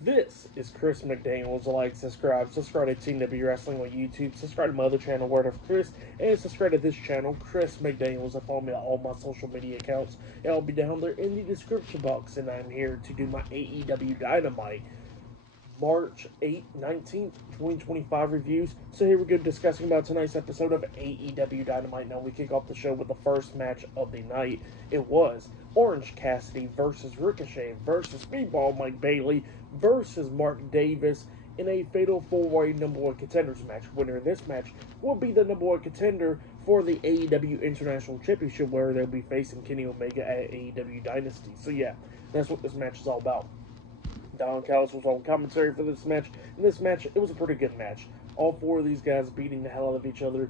This is Chris McDaniels. Like, subscribe to TW Wrestling on YouTube, subscribe to my other channel, Word of Chris, and subscribe to this channel, Chris McDaniels. And follow me on all my social media accounts. And I'll be down there in the description box. And I'm here to do my AEW Dynamite March 19th, 2025 reviews. So here we go discussing about tonight's episode of AEW Dynamite. Now we kick off the show with the first match of the night. It was Orange Cassidy versus Ricochet versus Speedball Mike Bailey versus Mark Davis in a fatal four-way number one contenders match. Winner of this match will be the number one contender for the AEW International Championship, where they'll be facing Kenny Omega at AEW Dynasty. So yeah, that's what this match is all about. Don Callis was on commentary for this match. In this match, it was a pretty good match. All four of these guys beating the hell out of each other.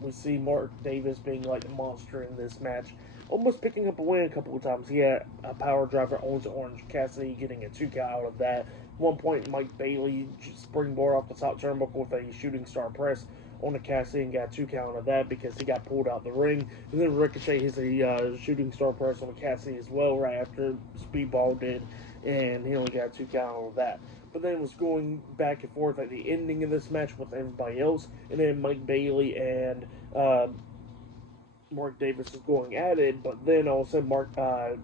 We see Mark Davis being like the monster in this match, almost picking up a win a couple of times. He had a power driver onto Orange Cassidy, getting a 2 count out of that. At one point, Mike Bailey springboard off the top turnbuckle with a shooting star press on the Cassidy and got 2 count of that because he got pulled out the ring. And then Ricochet hits a shooting star press on the Cassidy as well right after Speedball did, and he only got 2 count of that. But then it was going back and forth at the ending of this match with everybody else, and then Mike Bailey and Mark Davis was going at it, but then all of a sudden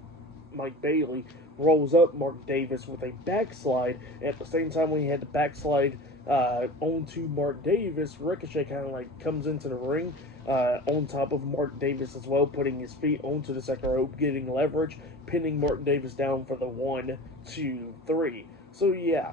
Mike Bailey rolls up Mark Davis with a backslide. And at the same time when he had the backslide onto Mark Davis, Ricochet kind of like comes into the ring on top of Mark Davis as well, putting his feet onto the second rope, getting leverage, pinning Mark Davis down for the 1, 2, 3. So yeah,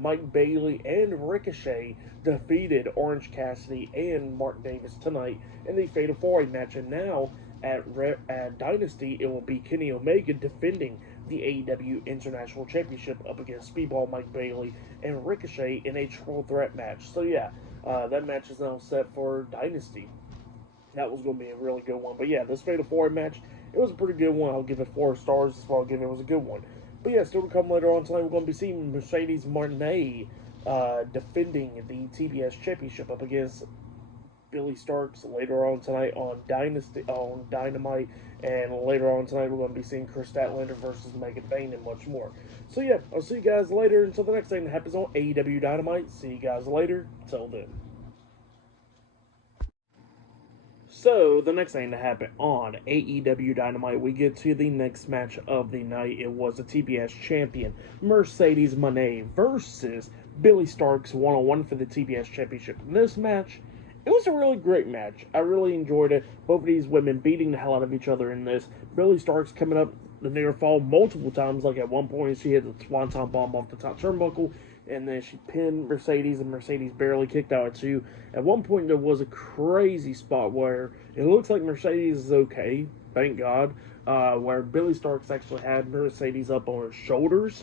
Mike Bailey and Ricochet defeated Orange Cassidy and Mark Davis tonight in the Fatal 4-Way match. And now at Dynasty, it will be Kenny Omega defending the AEW International Championship up against Speedball Mike Bailey and Ricochet in a triple threat match. So yeah, that match is now set for Dynasty. That was going to be a really good one. But yeah, this Fatal 4-Way match, it was a pretty good one. I'll give it 4 stars as well. I'll give it was a good one. But yeah, still to come later on tonight, we're going to be seeing Mercedes Martinez defending the TBS Championship up against Billy Starks later on tonight on Dynamite, and later on tonight we're going to be seeing Chris Statlander versus Bayne and much more. So yeah, I'll see you guys later until the next thing that happens on AEW Dynamite. See you guys later. Till then. So, the next thing to happen on AEW Dynamite, we get to the next match of the night. It was a TBS champion, Mercedes Moné versus Billy Starks one-on-one for the TBS championship. In this match, it was a really great match. I really enjoyed it. Both of these women beating the hell out of each other in this. Billy Starks coming up the near fall multiple times. Like at one point, she hit the swanton bomb off the top turnbuckle, and then she pinned Mercedes, and Mercedes barely kicked out at 2. At one point, there was a crazy spot where it looks like Mercedes is okay, thank God, where Billy Starks actually had Mercedes up on her shoulders,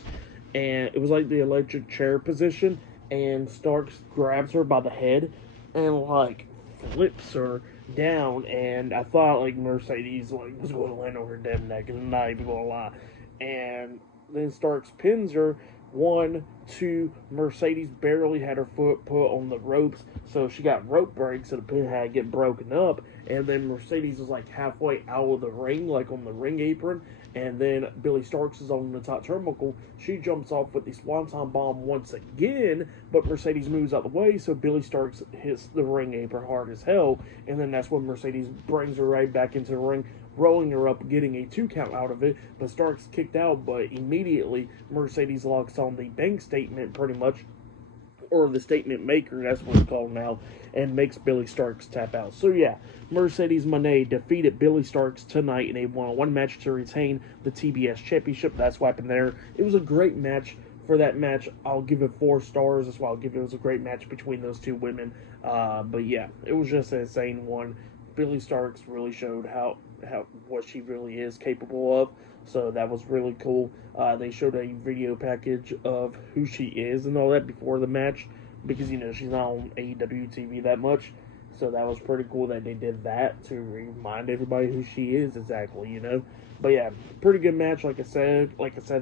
and it was like the electric chair position, and Starks grabs her by the head and, like, flips her down, and I thought, like, Mercedes, like, was going to land on her dead neck, and I'm not even going to lie. And then Starks pins her, 1, 2, Mercedes barely had her foot put on the ropes, so she got rope breaks, so the pin had to get broken up, and then Mercedes was like halfway out of the ring, like on the ring apron, and then Billy Starks is on the top turnbuckle. She jumps off with the swanton bomb once again, but Mercedes moves out of the way, so Billy Starks hits the ring apron hard as hell, and then that's when Mercedes brings her right back into the ring, rolling her up, getting a 2 count out of it, but Starks kicked out, but immediately Mercedes locks on the bank statement pretty much, or the statement maker, that's what it's called now, and makes Billy Starks tap out. So yeah, Mercedes Moné defeated Billy Starks tonight in a one-on-one match to retain the TBS Championship. That's what happened there. It was a great match. For that match, I'll give it 4 stars as well. It was a great match between those two women. But yeah, it was just an insane one. Billy Starks really showed how what she really is capable of. So that was really cool. They showed a video package of who she is and all that before the match, because she's not on AEW TV that much. So that was pretty cool that they did that to remind everybody who she is exactly. But yeah, pretty good match. Like I said,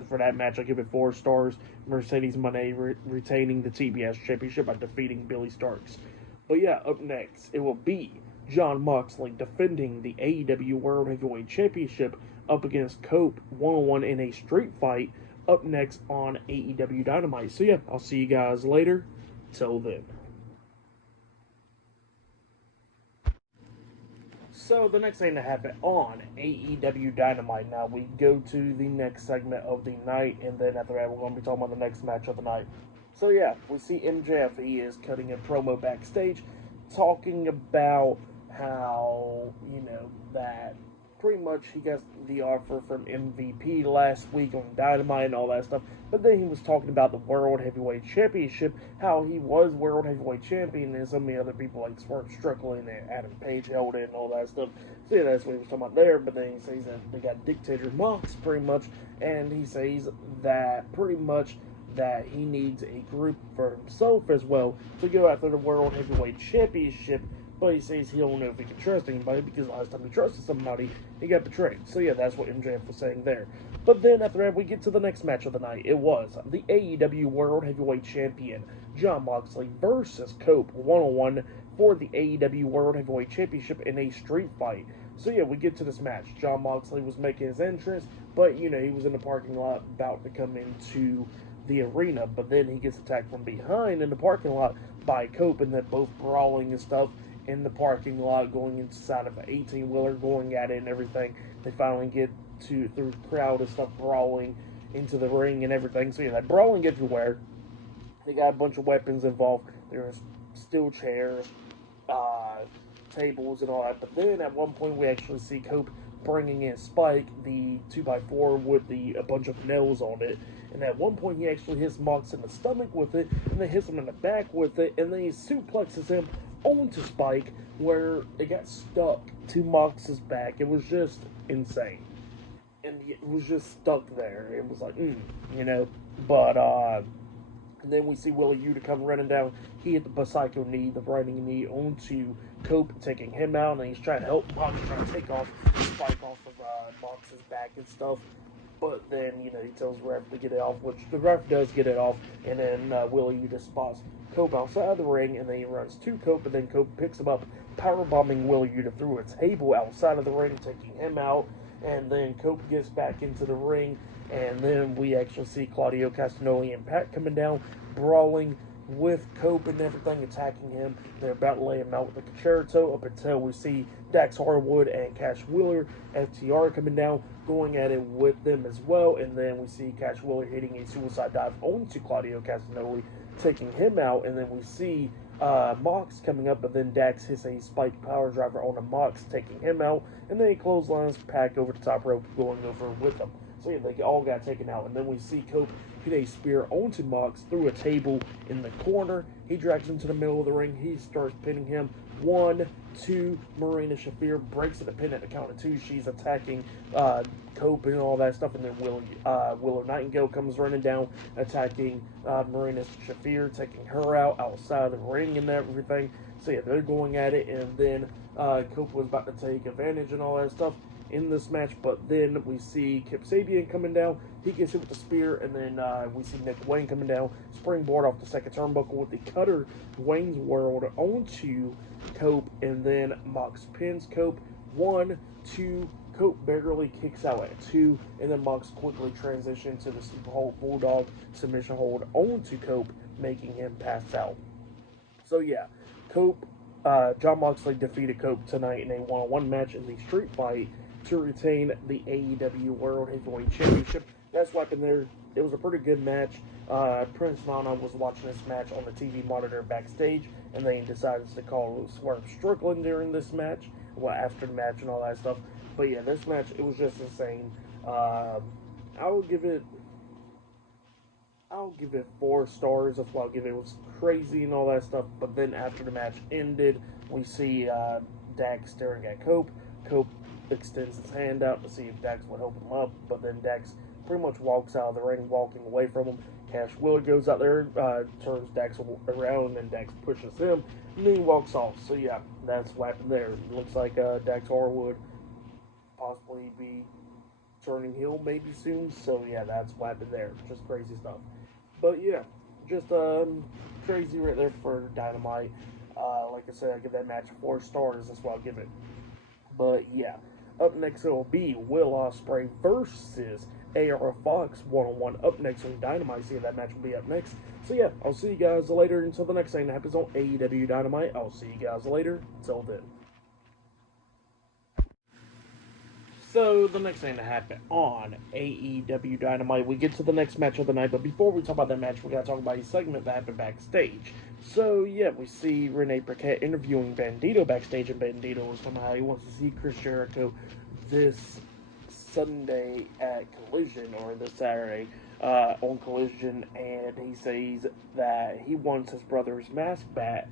for that match, I give it 4 stars. Mercedes Moné retaining the TBS Championship by defeating Billy Starks. But yeah, up next, it will be Jon Moxley defending the AEW World Heavyweight Championship up against Cope one-on-one in a street fight up next on AEW Dynamite. So yeah, I'll see you guys later. Till then. So the next thing to happen on AEW Dynamite, now we go to the next segment of the night, and then after that we're going to be talking about the next match of the night. So yeah, we see MJF. He is cutting a promo backstage, talking about how, that pretty much he got the offer from MVP last week on Dynamite and all that stuff. But then he was talking about the World Heavyweight Championship, how he was World Heavyweight Champion, and so many other people like Swerve Strickland and Adam Page held it and all that stuff. So yeah, that's what he was talking about there. But then he says that they got Dictator Mox pretty much, and he says that pretty much that he needs a group for himself as well to go after the World Heavyweight Championship. But he says he don't know if he can trust anybody because last time he trusted somebody, he got betrayed. So yeah, that's what MJF was saying there. But then after that, we get to the next match of the night. It was the AEW World Heavyweight Champion Jon Moxley versus Cope 1-on-1 for the AEW World Heavyweight Championship in a street fight. So yeah, we get to this match. Jon Moxley was making his entrance, but he was in the parking lot about to come into the arena, but then he gets attacked from behind in the parking lot by Cope, and they're both brawling and stuff in the parking lot, going inside of an 18-wheeler, going at it and everything. They finally get through the crowd and stuff, brawling into the ring and everything. So yeah, they're brawling everywhere. They got a bunch of weapons involved. There's steel chairs, tables and all that. But then at one point we actually see Cope bringing in Spike, the 2x4 with a bunch of nails on it. And at one point he actually hits Mox in the stomach with it, and then hits him in the back with it, and then he suplexes him onto Spike, where it got stuck to Mox's back. It was just insane. And it was just stuck there. It was like, But, and then we see Willie Yuta come running down. He hit the psycho knee, the running knee, onto Cope, taking him out, and he's trying to help Mox, trying to take off Spike off of Mox's back and stuff. But then, he tells the ref to get it off, which the ref does get it off, and then Willie Yuta spots Cope outside of the ring, and then he runs to Cope, and then Cope picks him up, powerbombing Willie Yuta through a table outside of the ring, taking him out, and then Cope gets back into the ring, and then we actually see Claudio Castagnoli and Pat coming down, brawling with Cope and everything, attacking him. They're about to lay him out with the concerto up until we see Dax Harwood and Cash Wheeler, FTR, coming down, going at it with them as well. And then we see Cash Wheeler hitting a suicide dive onto Claudio Castagnoli, taking him out. And then we see Mox coming up, but then Dax hits a spike power driver on a Mox, taking him out. And then he clotheslines Pac over the top rope, going over with him. So yeah, they all got taken out. And then we see Cope hit a spear onto Mox through a table in the corner. He drags him to the middle of the ring. He starts pinning him. 1, 2, Marina Shafir breaks the pin at the count of 2. She's attacking Cope and all that stuff. And then Willow Nightingale comes running down, attacking Marina Shafir, taking her out outside of the ring and everything. So yeah, they're going at it. And then Cope was about to take advantage and all that stuff in this match, but then we see Kip Sabian coming down. He gets hit with the spear, and then we see Nick Wayne coming down, springboard off the second turnbuckle with the cutter Wayne's World onto Cope, and then Mox pins Cope. 1, 2, Cope barely kicks out at 2, and then Mox quickly transitions to the Super Hold Bulldog submission hold onto Cope, making him pass out. So yeah, Jon Moxley defeated Cope tonight in a one-on-one match in the street fight to retain the AEW World Heavyweight Championship. That's what happened there. It was a pretty good match. Prince Nana was watching this match on the TV monitor backstage, and then he decided to call Swerve Strickland during this match, after the match and all that stuff. But yeah, this match, it was just insane. I'll give it 4 stars. That's why I'll give it. It was crazy and all that stuff. But then after the match ended, we see Dax staring at Cope. Cope extends his hand out to see if Dax would help him up, but then Dax pretty much walks out of the ring, walking away from him. Cash Wheeler goes out there, turns Dax around, and Dax pushes him, and then he walks off. So yeah, that's what happened there. It looks like Dax Harwood possibly be turning heel maybe soon. So yeah, that's what happened there. Just crazy stuff. But yeah, just crazy right there for Dynamite. Like I said, I give that match 4 stars. That's what I'll give it. But yeah, up next it will be Will Ospreay versus AR Fox one-on-one up next on Dynamite. See, that match will be up next. So yeah, I'll see you guys later until the next thing that happens on AEW Dynamite. I'll see you guys later. Till then. So the next thing to happen on AEW Dynamite, we get to the next match of the night. But before we talk about that match, we gotta talk about a segment that happened backstage. So yeah, we see Renee Paquette interviewing Bandito backstage, and Bandito was talking about how he wants to see Chris Jericho this Sunday at Collision, or this Saturday on Collision, and he says that he wants his brother's mask back,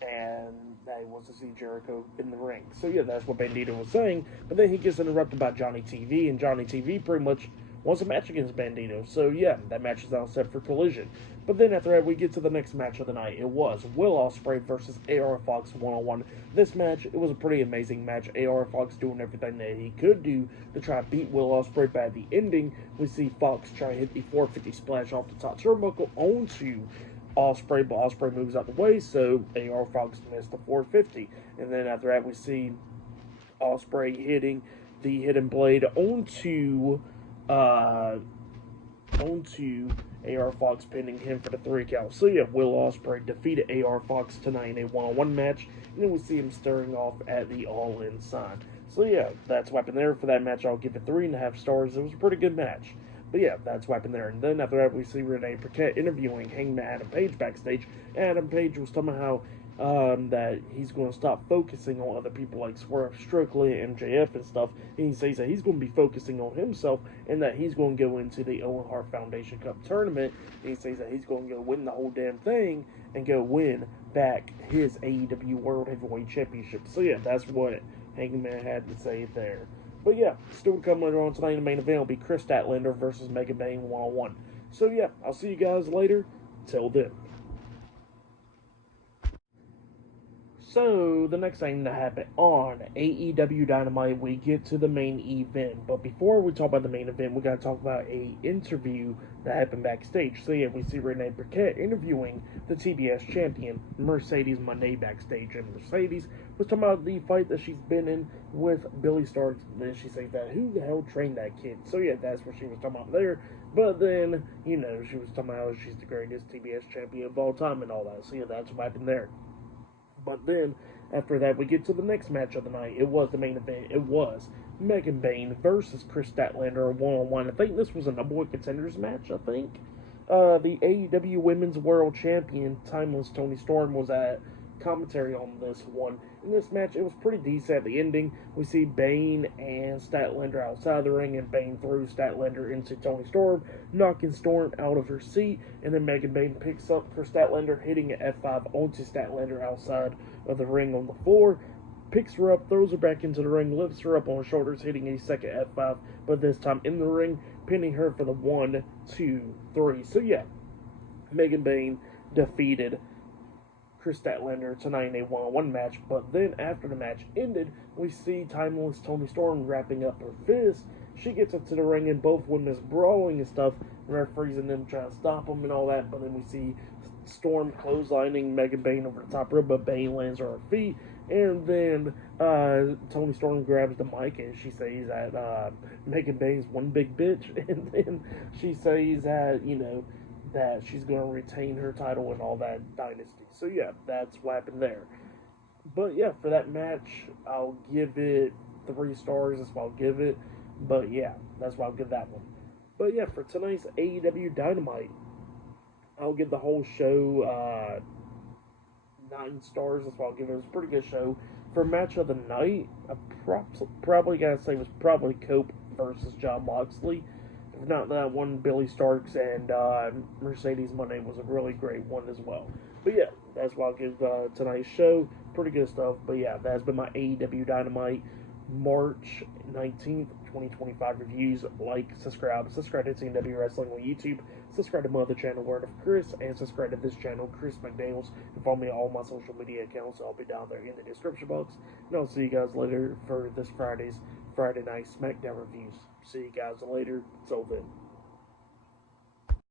and that he wants to see Jericho in the ring. So yeah, that's what Bandito was saying, but then he gets interrupted by Johnny TV, and Johnny TV pretty much wants a match against Bandito. So yeah, that match is now set for Collision. But then after that, we get to the next match of the night. It was Will Ospreay versus AR Fox one-on-one. This match, it was a pretty amazing match. AR Fox doing everything that he could do to try to beat Will Ospreay. But at the ending, we see Fox try to hit the 450 splash off the top turnbuckle onto Ospreay, but Ospreay moves out the way, so AR Fox missed the 450. And then after that, we see Ospreay hitting the hidden blade onto AR Fox, pinning him for the 3 count. So yeah, Will Ospreay defeated AR Fox tonight in a one-on-one match, and then we see him stirring off at the All In sign. So yeah, that's what happened there for that match. I'll give it 3.5 stars. It was a pretty good match. But yeah, that's what happened there. And then after that, we see Renee Paquette interviewing Hangman Adam Page backstage. Adam Page was talking about how that he's going to stop focusing on other people like Swerve Strickland, MJF, and stuff. And he says that he's going to be focusing on himself, and that he's going to go into the Owen Hart Foundation Cup tournament. And he says that he's going to go win the whole damn thing and go win back his AEW World Heavyweight Championship. So yeah, that's what Hangman had to say there. But yeah, still to come later on tonight in the main event will be Chris Statlander versus Bayne one-on-one. So yeah, I'll see you guys later. Till then. So, the next thing to happen on AEW Dynamite, we get to the main event. But before we talk about the main event, we gotta talk about a interview that happened backstage. So yeah, we see Renee Paquette interviewing the TBS champion, Mercedes Moné, backstage. And Mercedes was talking about the fight that she's been in with Billy Starkz. Then she said that, who the hell trained that kid? So yeah, that's what she was talking about there. But then, you know, she was talking about how she's the greatest TBS champion of all time and all that. So yeah, that's what happened there. But then, after that, we get to the next match of the night. It was the main event. It was Megan Bayne versus Chris Statlander one-on-one. I think this was a number one contenders match, I think. The AEW Women's World Champion, Timeless Toni Storm, was at commentary on this one. In this match, it was pretty decent. At the ending, we see Bayne and Statlander outside the ring, and Bayne threw Statlander into Toni Storm, knocking Storm out of her seat, and then Megan Bayne picks up Chris Statlander, hitting an F5 onto Statlander outside of the ring on the floor, picks her up, throws her back into the ring, lifts her up on her shoulders, hitting a second F5, but this time in the ring, pinning her for the 1, 2, 3. So yeah, Megan Bayne defeated Chris Statlander tonight in a one-on-one match. But then after the match ended, we see Timeless Toni Storm wrapping up her fist. She gets up to the ring, and both women is brawling and stuff, referees and them trying to stop them and all that. But then we see Storm clotheslining Megan Bayne over the top rope, but Bayne lands on her feet. And then Toni Storm grabs the mic, and she says that Megan Bayne's one big bitch. And then she says that, you know, that she's going to retain her title and all that dynasty. So yeah, that's what happened there. But yeah, for that match, I'll give it 3 stars. That's what I'll give it. But yeah, that's what I'll give that one. But yeah, for tonight's AEW Dynamite, I'll give the whole show 9 stars. That's what I'll give it. It was a pretty good show. For match of the night, I probably gotta say was probably Cope versus Jon Moxley. If not that one, Billy Starkz and Mercedes Moné was a really great one as well. But yeah, that's what I'll give tonight's show. Pretty good stuff. But yeah, that's been my AEW Dynamite March 19th, 2025 reviews. Like, subscribe to TNW Wrestling on YouTube. Subscribe to my other channel, Word of Chris, and subscribe to this channel, Chris McDaniels. And follow me on all my social media accounts. I'll be down there in the description box. And I'll see you guys later for this Friday Night SmackDown reviews. See you guys later. Till then.